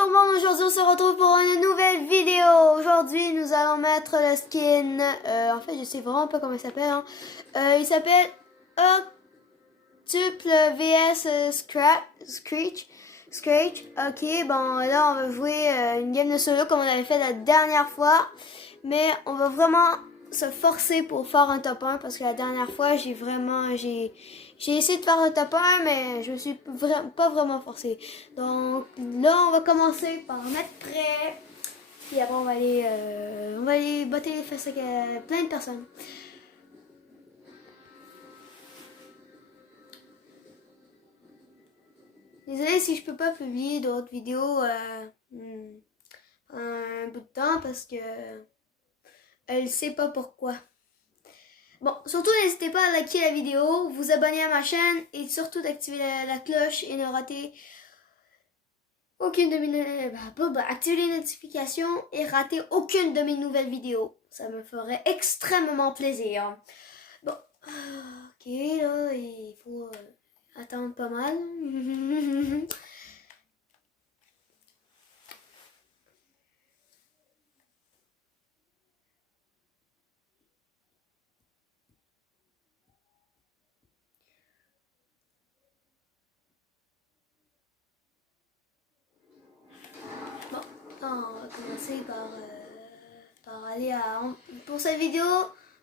tout le monde, aujourd'hui on se retrouve pour une nouvelle vidéo. Aujourd'hui nous allons mettre le skin, en fait je sais vraiment pas comment il s'appelle, hein. Il s'appelle Octuple VS Screech. Ok, bon là on va jouer une game de solo comme on avait fait la dernière fois. Mais on va vraiment se forcer pour faire un top 1 parce que la dernière fois j'ai essayé de faire un top 1 mais je me suis pas vraiment forcée. Donc là on va commencer par mettre prêt. Puis après on va aller botter les fesses avec plein de personnes. Désolée si je peux pas publier d'autres vidéos un bout de temps parce que elle sait pas pourquoi. Bon, surtout n'hésitez pas à liker la vidéo, vous abonner à ma chaîne et surtout d'activer la cloche et ne rater aucune de mes activer les notifications et rater aucune de mes nouvelles vidéos. Ça me ferait extrêmement plaisir. Bon, ok, là, il faut attendre pas mal. Bon, on va commencer par aller à... Pour cette vidéo,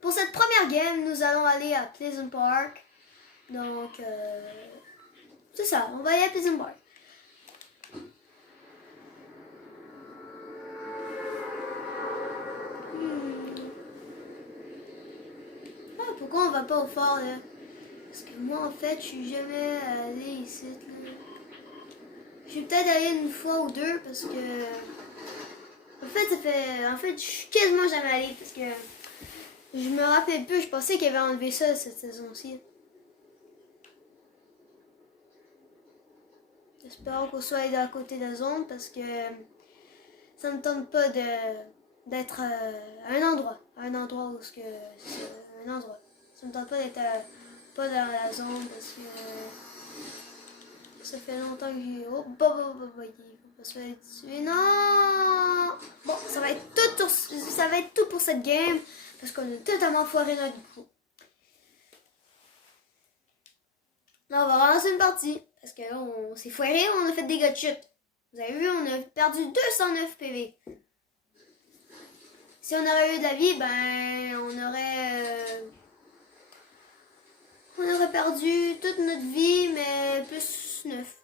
pour cette première game, nous allons aller à Pleasant Park. Donc, c'est ça, on va aller à Pleasant Park. Ah, pourquoi on va pas au fort, là? Parce que moi, en fait, je suis jamais allé ici, là. Je suis peut-être allé une fois ou deux, parce que... En fait, je suis quasiment jamais allé, parce que... Je me rappelle plus, je pensais qu'il avait enlevé ça cette saison-ci. J'espère qu'on soit allé à côté de la zone, parce que... Ça me tente pas d'être à un endroit où c'est un endroit. Ça me tente pas d'être pas dans la zone parce que ça fait longtemps que j'ai... Oh, il faut pas se faire tuer. Non! Bon, ça va être tout pour cette game parce qu'on a totalement foiré notre coup. Là, on va relancer une partie parce que là, on s'est foiré, on a fait des gars de chute. Vous avez vu, on a perdu 209 PV. Si on aurait eu de la vie, ben, on aurait perdu toute notre vie, mais plus 9.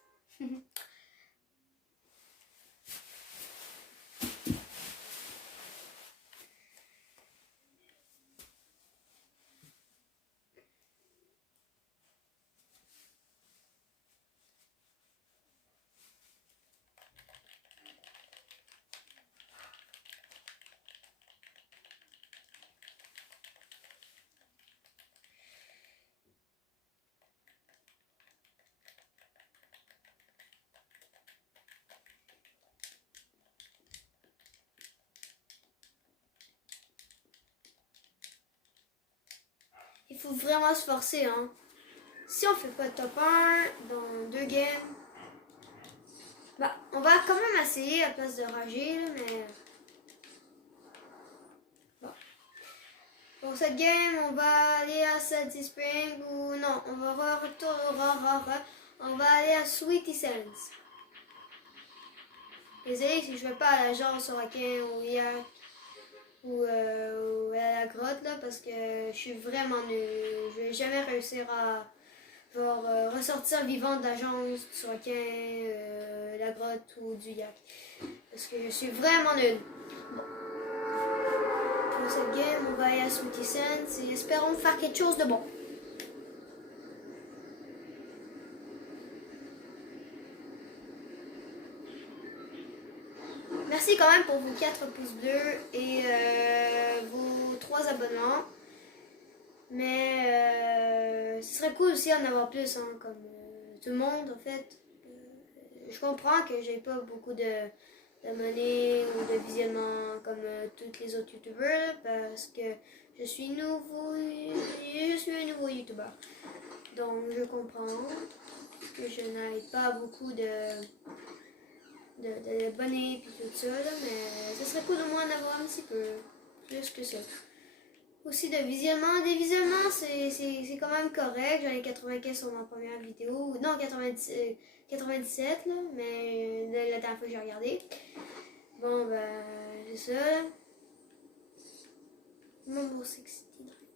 Il faut vraiment se forcer, hein. Si on fait pas de top 1 dans 2 games, bah, on va quand même essayer à place de rager, là, mais... Bon. Pour cette game, on va aller à Sandy Spring ou non, on va on va aller à Sweetie Sands. Désolé si je vais pas à l'agence au requin ou hier ou à la grotte là parce que je suis vraiment nulle. Je vais jamais réussir à ressortir vivant de l'agence, du requin, la grotte ou du yak. Parce que je suis vraiment nulle. Bon. Pour cette game, on va aller à Sweetie Sands et espérons faire quelque chose de bon. Merci quand même pour vos 4 pouces bleus et vos 3 abonnements. Mais ce serait cool aussi d'en avoir plus, hein, comme tout le monde en fait. Je comprends que j'ai pas beaucoup d'abonnés ou de visionnements comme tous les autres youtubeurs parce que je suis un nouveau youtubeur. Donc je comprends que je n'ai pas beaucoup de l'abonner puis tout ça, là, mais ce serait cool de moins en avoir un petit peu, plus que ça. Aussi de visionnement, des visionnements c'est quand même correct, j'en ai 95 sur ma première vidéo, non 97 là, mais la dernière fois que j'ai regardé. Bon ben, c'est ça. Mon beau sexy.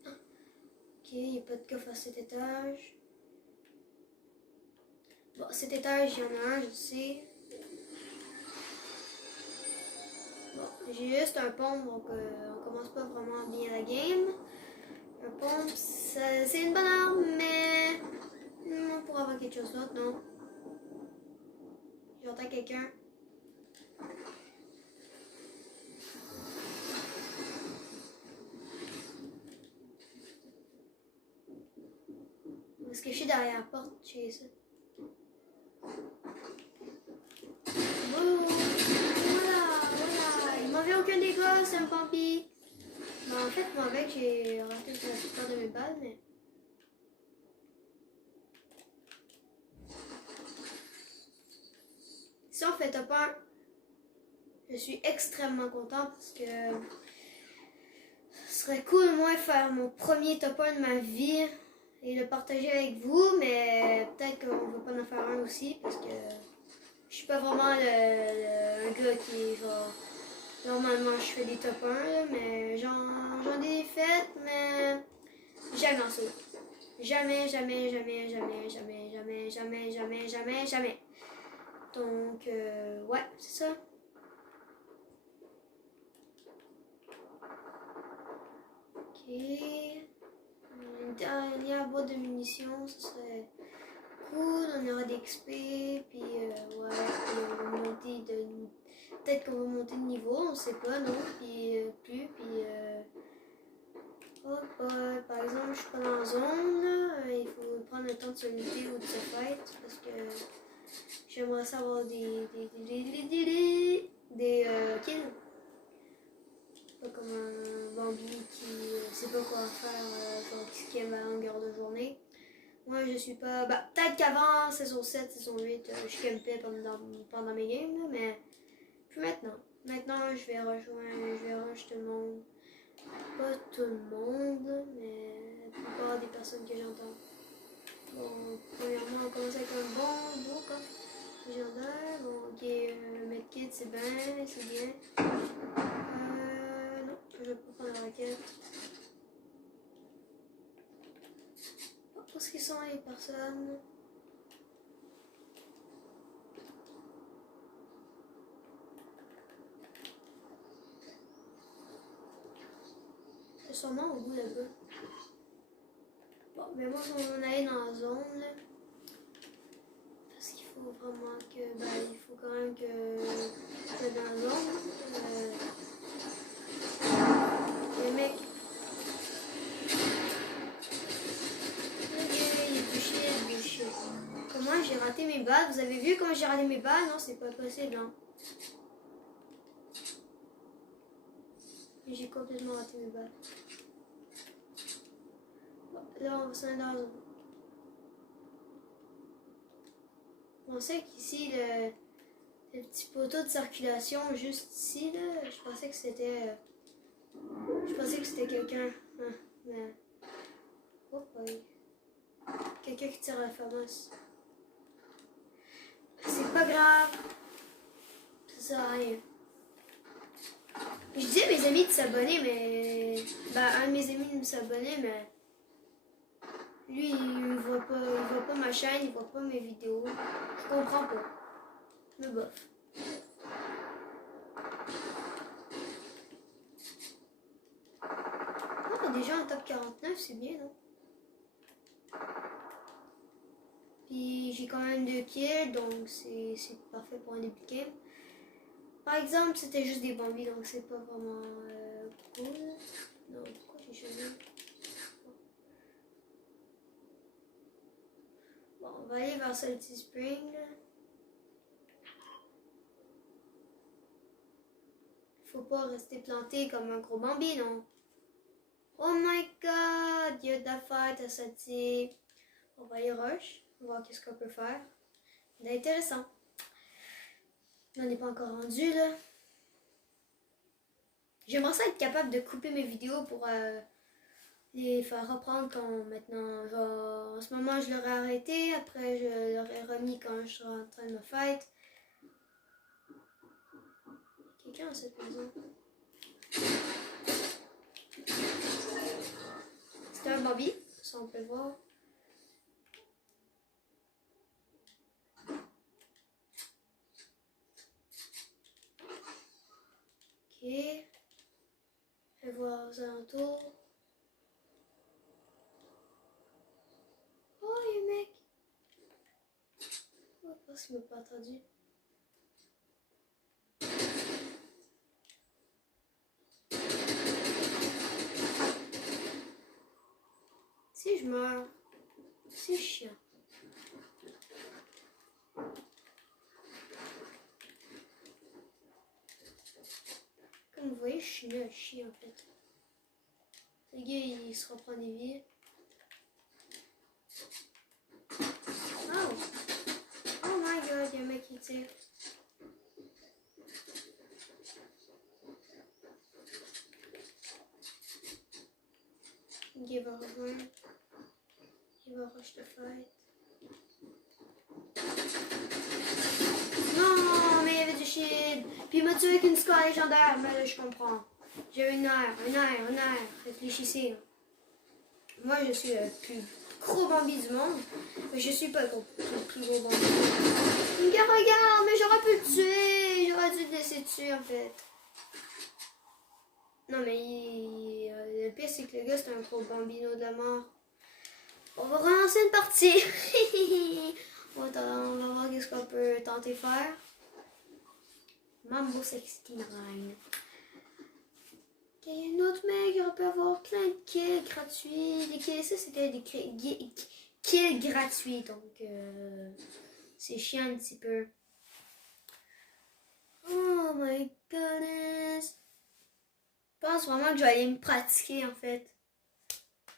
Ok, il n'y a pas de coffre à cet étage. Bon, cet étage, il y en a un, je sais. Bon, j'ai juste un pompe, donc on commence pas vraiment bien la game. Un pompe, c'est une bonne arme, mais on pourra avoir quelque chose d'autre, non? J'entends quelqu'un. On va se cacher derrière la porte, chez ça. Voilà. Il m'en fait aucun dégât, c'est un pampi. Ben, en fait, moi avec, j'ai raté la plupart de mes balles, mais... Si on fait top 1, je suis extrêmement content parce que ce serait cool, moi, de faire mon premier top 1 de ma vie et le partager avec vous, mais peut-être qu'on ne va pas en faire un aussi parce que je suis pas vraiment un gars qui est genre... Normalement, je fais des top 1, là, mais j'en ai fait, mais jamais en solo. Jamais, jamais, jamais, jamais, jamais, jamais, jamais, jamais, jamais, jamais. Donc, ouais, c'est ça. Ok. Une dernière boîte de munitions, ce serait cool. On aura des XP, puis ouais, puis on va monter de... Peut-être qu'on va monter de niveau, on sait pas, non? Puis plus, puis... par exemple, je suis pas dans la zone, là, il faut prendre le temps de se lutter ou de se fight, parce que j'aimerais savoir des kills. Pas comme un Bambi qui sait pas quoi faire, genre qui skim à longueur de journée. Moi, je suis pas... Bah, peut-être qu'avant, saison 7, saison 8, je campais pendant mes games, là, mais plus maintenant. Maintenant, je vais rush tout le monde. Pas tout le monde, mais la plupart des personnes que j'entends. Bon, premièrement, on commence avec un beau coffre légendaire. Bon, ok, medkit, c'est bien, c'est bien. Non, je vais pas prendre la raquette. Où est-ce qu'ils sont les personnes? Ils sont sûrement au bout là-bas. Bon, mais moi, on va aller dans la zone, là. Parce qu'il faut vraiment que... Ben, il faut quand même que... dans la zone. Le mec... Il est bouché. Comment j'ai raté mes balles? Vous avez vu comment j'ai raté mes balles? Non, c'est pas possible, hein. J'ai complètement raté mes balles. Bon, là, on va s'en aller dans la zone. On sait qu'ici, le petit poteau de circulation juste ici, là, je pensais que c'était... quelqu'un. Ah, mais... Oh, oui. Quelqu'un qui tire à la fameuse. C'est pas grave. Ça sert à rien. Je disais à mes amis de s'abonner, mais... Bah, un de mes amis de s'abonner, mais... Lui, il voit pas ma chaîne, il voit pas mes vidéos. Je comprends pas. Mais bof. Ah, déjà en top 49, c'est bien, non? Puis j'ai quand même 2 kills, donc c'est parfait pour un début de game. Par exemple, c'était juste des Bambi, donc c'est pas vraiment cool. Non, pourquoi j'ai choisi? Bon, on va aller vers Salty Spring. Faut pas rester planté comme un gros Bambi, non? Oh my god, il y a de la fight à Salty. On va aller rush, voir qu'est-ce qu'on peut faire. C'est intéressant. On n'est pas encore rendu là. J'aimerais ça être capable de couper mes vidéos pour les faire reprendre quand maintenant. Genre, en ce moment, je l'aurais arrêté. Après, je l'aurais remis quand je serai en train de me fight. Quelqu'un dans cette maison. C'était un Bobby, ça on peut le voir. Ok. Je vais voir aux alentours. Oh, il y a un mec. Oh, je pense qu'il m'a pas entendu. Si je meurs, c'est chiant. Comme vous voyez, je suis nul à chier en fait. Le gars, il se reprend des vies. Oh! Oh my god, il y a un mec qui tire. Le gars va rejoindre. Il va rush the fight. Non, mais il y avait du shit. Puis il m'a tué avec une score légendaire. Mais là, je comprends. J'ai une air. Réfléchissez. Moi, je suis le plus gros Bambi du monde. Mais je suis pas le plus gros Bambi. Regarde, mais j'aurais pu le tuer. J'aurais dû le laisser tuer, en fait. Non, mais le pire, c'est que le gars, c'est un gros bambino de la mort. On va relancer une partie. On va voir qu'est-ce qu'on peut tenter de faire. Mambo 69. Il y a un autre mec, on peut avoir plein de kills gratuits. Des kills, ça c'était des kills gratuits, donc c'est chiant un petit peu. Oh my goodness. Je pense vraiment que je vais aller me pratiquer en fait.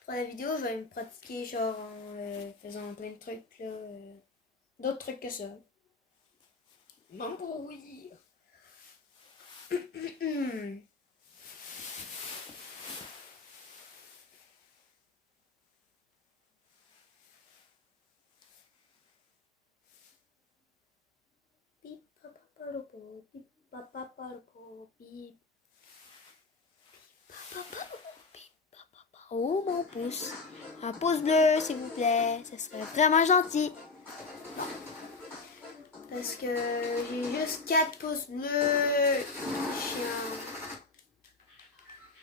Pour la vidéo, je vais aller me pratiquer genre en faisant plein de trucs là. D'autres trucs que ça. M'embrouiller. Oh mon pouce. Un pouce bleu s'il vous plaît. Ça serait vraiment gentil. Parce que j'ai juste 4 pouces bleus. Chiant.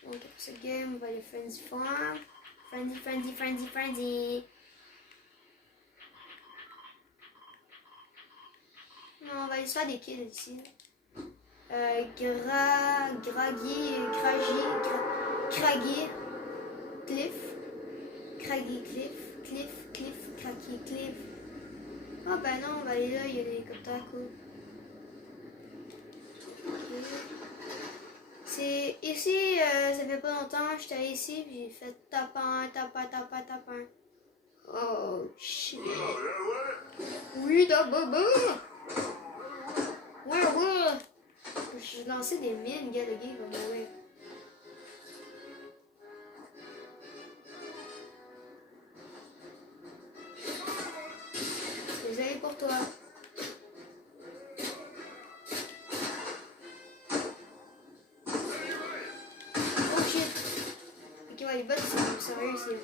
Ok, pour cette game, on va aller Frenzy Farm. Frenzy. On va aller se faire des kills ici. Craggy, Cliff. Ah ben non, on va aller là, il y a l'hélicoptère, cool. Okay. C'est ici, ça fait pas longtemps, j'étais allée ici, puis j'ai fait tapin. Oh shit. Oui, d'abord. Ouais. J'ai lancé des mines, gars, le gars il va mourir. Désolé pour toi. Oh shit. Ok, ouais, les bots c'est sérieux ici.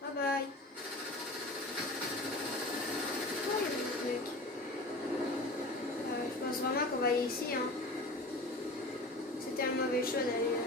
Bye bye. Je pense vraiment qu'on va aller ici, hein. C'était un mauvais choix d'aller là.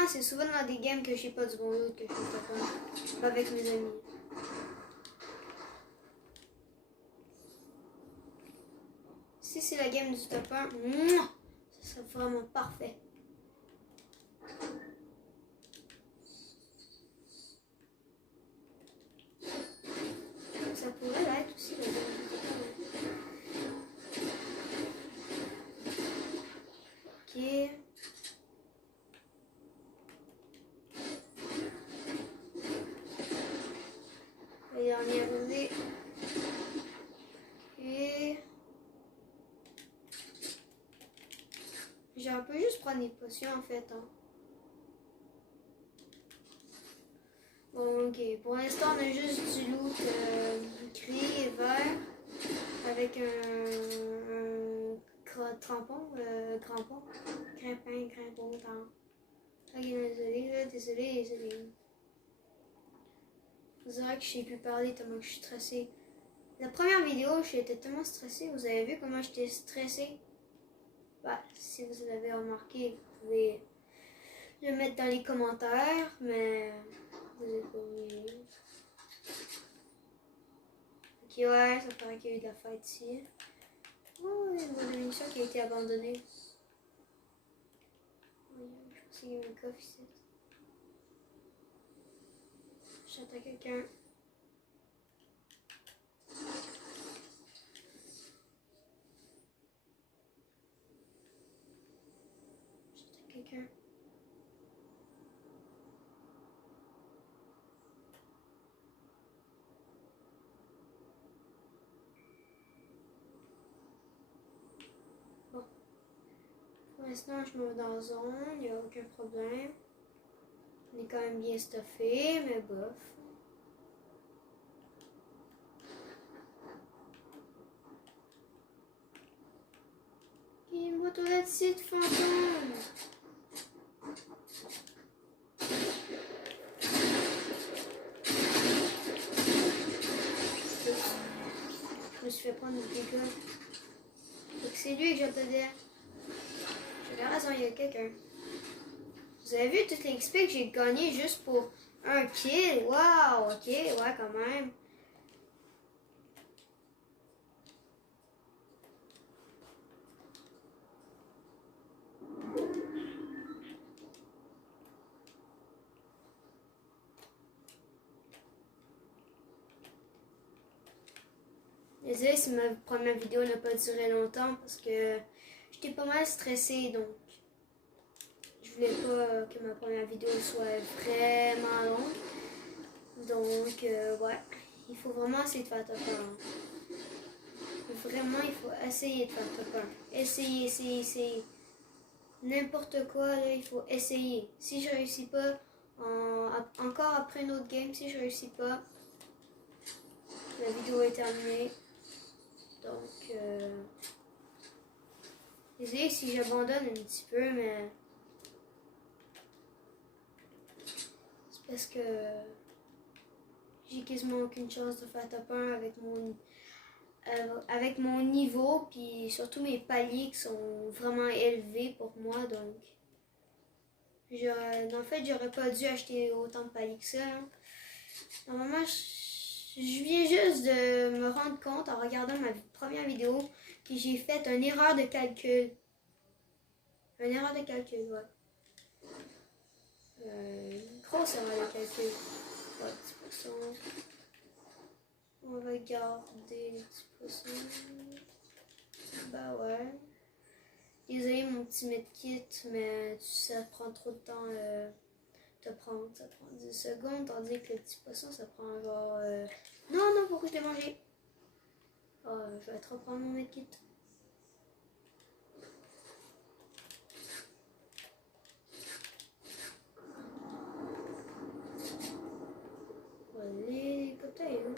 honnêtement, c'est souvent dans des games que je sais pas du bon loot que je fais pas avec mes amis. Si c'est la game du top 1, ça serait vraiment parfait. Ça pourrait être aussi la game du top 1. Ok. La dernière rosée. Et j'aurais pu juste prendre des potions en fait. Hein. Bon, ok. Pour l'instant, on a juste du loot gris et vert avec un crampon, grimpant. Ok, désolé, désolé. Vous verrez que je sais plus parler tellement que je suis stressée. La première vidéo, j'étais tellement stressée. Vous avez vu comment j'étais stressée? Bah, si vous l'avez remarqué, vous pouvez le mettre dans les commentaires, mais vous êtes pas obligé. Ok, ouais, ça paraît qu'il y a eu de la fête ici. Oh, il y a une boîte de munitions qui a été abandonnée. Je pense qu'il y a un coffre ici. J'attends quelqu'un. Quelqu'un. Bon. Pour l'instant, je me mets dans la zone, il n'y a aucun problème. On est quand même bien stuffé, mais bof. Il y a une boîte aux lettres ici de fantôme. Je me suis fait prendre des dégâts. Donc c'est lui que j'attendais. J'avais raison, il y a quelqu'un. Vous avez vu toutes les XP que j'ai gagné juste pour un kill? Waouh, ok, ouais, quand même. Désolée si ma première vidéo n'a pas duré longtemps parce que j'étais pas mal stressée, donc je voulais pas que ma première vidéo soit vraiment longue. Donc ouais, il faut vraiment essayer de faire top 1. Vraiment, il faut essayer de faire top 1. Essayer. N'importe quoi, là, il faut essayer. Si je réussis pas, encore après une autre game, si je réussis pas, la vidéo est terminée. Donc, désolé si j'abandonne un petit peu, mais c'est parce que j'ai quasiment aucune chance de faire top 1 avec mon niveau, puis surtout mes paliers qui sont vraiment élevés pour moi, donc en fait j'aurais pas dû acheter autant de paliers que ça. Hein. Normalement, je viens juste de me rendre compte en regardant ma première vidéo que j'ai fait une erreur de calcul. Une erreur de calcul, ouais. Grosse erreur de calcul. Ouais, 10%. On va garder les 10%. Bah ouais. Désolé mon petit medkit, mais ça prend trop de temps de prendre. Ça prend 10 secondes, tandis que le petit poisson, ça prend genre... Non, pourquoi je l'ai mangé? Oh, je vais te reprendre mon medkit. L'hélicoptère est où?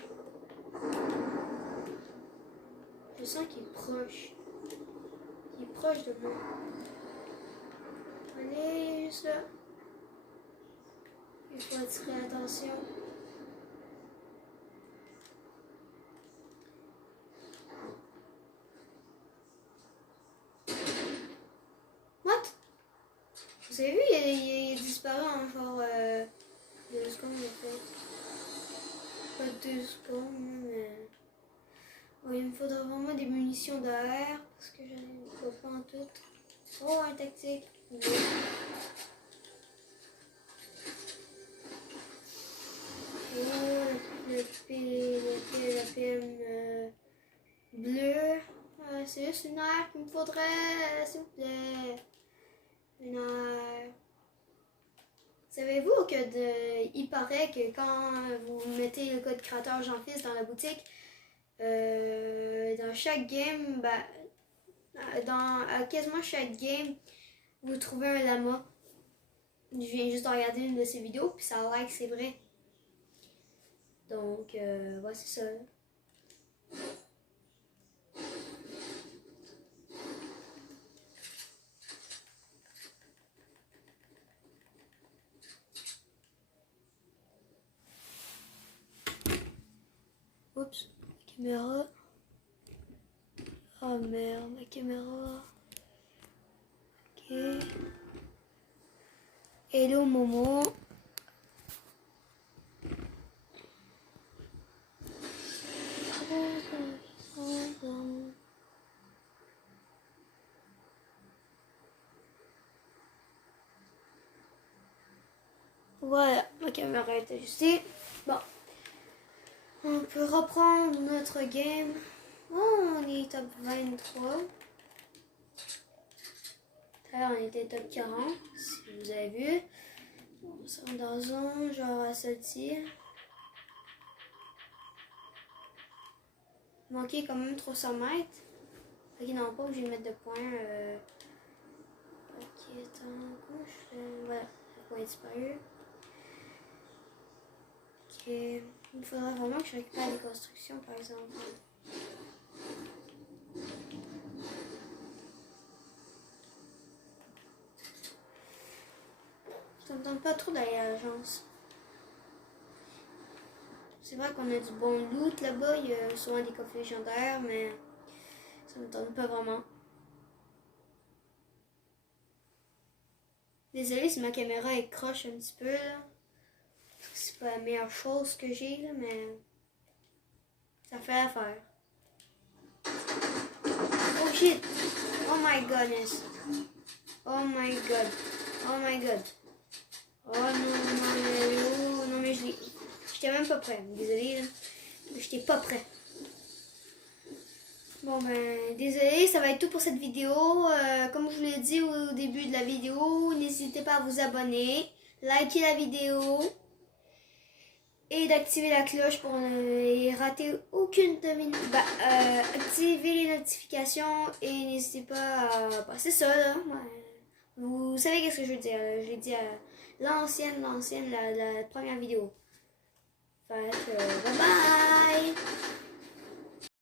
Je sens qu'il est proche. Il est proche de moi. Allez, juste là. Il faut attirer l'attention. What? Vous avez vu, il a disparu. 2 secondes en fait. Pas 2 secondes, mais... Ouais, il me faudra vraiment des munitions d'air parce que je ne vois pas en tout. Oh, un tactique. Ouais. Oh, la PM bleue. C'est juste une aire qu'il me faudrait, s'il vous plaît. Une aire. Savez-vous que il paraît que quand vous mettez le code créateur Jean-Fils dans la boutique, dans chaque game, dans quasiment chaque game, vous trouvez un lama. Je viens juste de regarder une de ses vidéos, puis ça a l'air que c'est vrai. Donc, ouais, c'est ça. Oups, la caméra. Oh merde, la caméra. Ok. Hello Momo. Voilà, ma caméra est ajustée. Bon, on peut reprendre notre game. Oh, on est top 23. Tout à l'heure, on était top 40, si vous avez vu. On se rend dans un, genre à celle-ci. Manqué quand même 300 mètres. Ok, non, pas obligé de mettre de points. Ok, attends, comment je fais? Voilà, le point est disparu. Ok, il faudrait vraiment que je récupère les constructions, par exemple. Ça me tente pas trop d'aller à l'agence. C'est vrai qu'on a du bon loot là-bas, il y a souvent des coffres légendaires, mais ça me tente pas vraiment. Désolée si ma caméra est croche un petit peu là. C'est pas la meilleure chose que j'ai là, mais ça fait l'affaire. Oh shit! Oh my goodness! Oh my god! Oh my god! Oh non, mais j'étais même pas prêt. Désolée là. J'étais pas prêt. Bon ben, désolé, ça va être tout pour cette vidéo. Comme je vous l'ai dit au début de la vidéo, n'hésitez pas à vous abonner, liker la vidéo et d'activer la cloche pour ne rater aucune de mes... activez les notifications et n'hésitez pas à... c'est ça là. Vous savez qu'est-ce que je veux dire. Je l'ai dit à l'ancienne, la première vidéo. Fait que, bye bye!